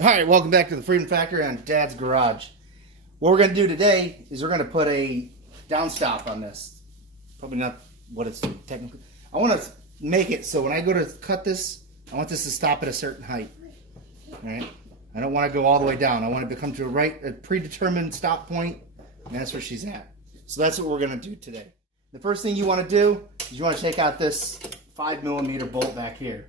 Alright, welcome back to the Freedom Factory on Dad's Garage. What we're going to do today is we're going to put a downstop on this. Probably not what it's technically. I want to make it so when I go to cut this, I want this to stop at a certain height. Alright? I don't want to go all the way down. I want it to come to a predetermined stop point, and that's where she's at. So that's what we're going to do today. The first thing you want to do is you want to take out this 5mm bolt back here.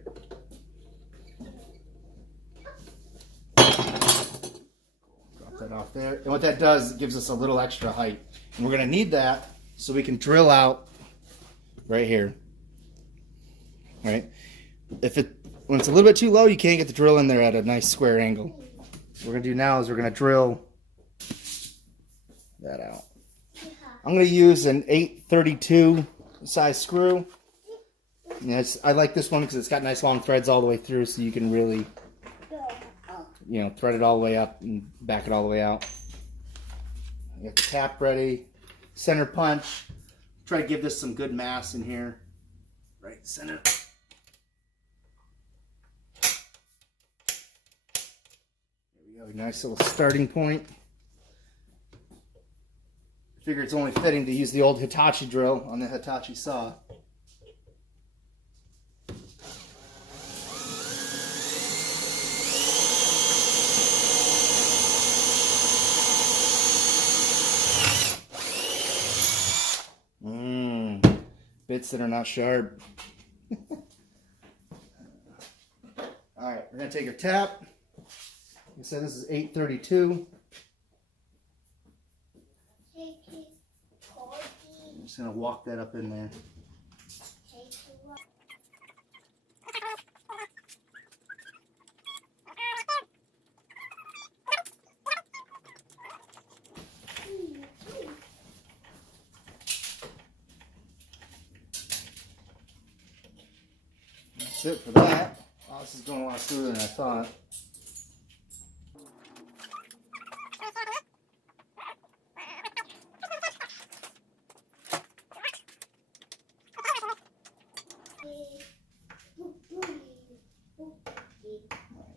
That off there, and what that does, it gives us a little extra height, and we're going to need that so we can drill out right here. All right, when it's a little bit too low, you can't get the drill in there at a nice square angle. What we're going to do now is we're going to drill that out. I'm going to use an 832 size screw. I like this one because it's got nice long threads all the way through, so you can really thread it all the way up and back it all the way out. I got the tap ready. Center punch. Try to give this some good mass in here. Right center. There we go. Nice little starting point. I figure it's only fitting to use the old Hitachi drill on the Hitachi saw. Bits that are not sharp. Alright, we're going to take our tap. Like I said, this is 832. I'm just going to walk that up in there. That's it for that. Oh, this is going a lot smoother than I thought.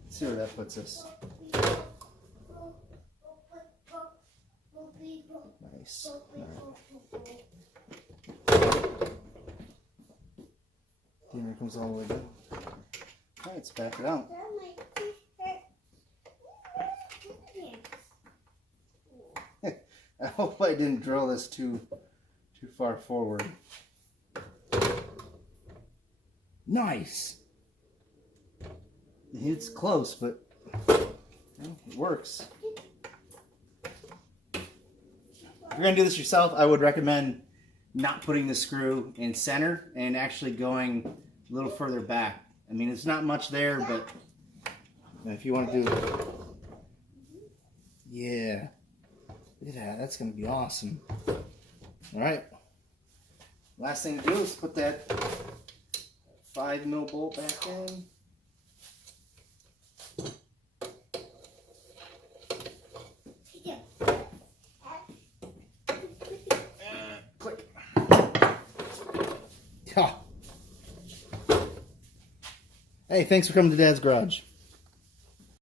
Let's see where that puts us. Nice. Here comes all the way down. Alright, let's back it out. I hope I didn't drill this too far forward. Nice! It's close, but it works. If you're going to do this yourself, I would recommend not putting the screw in center and actually going a little further back. I mean, it's not much there, but if you want to do, yeah, look at that. That's going to be awesome. All right. Last thing to do is put that 5mm bolt back in. Click. Hey, thanks for coming to Dad's Garage.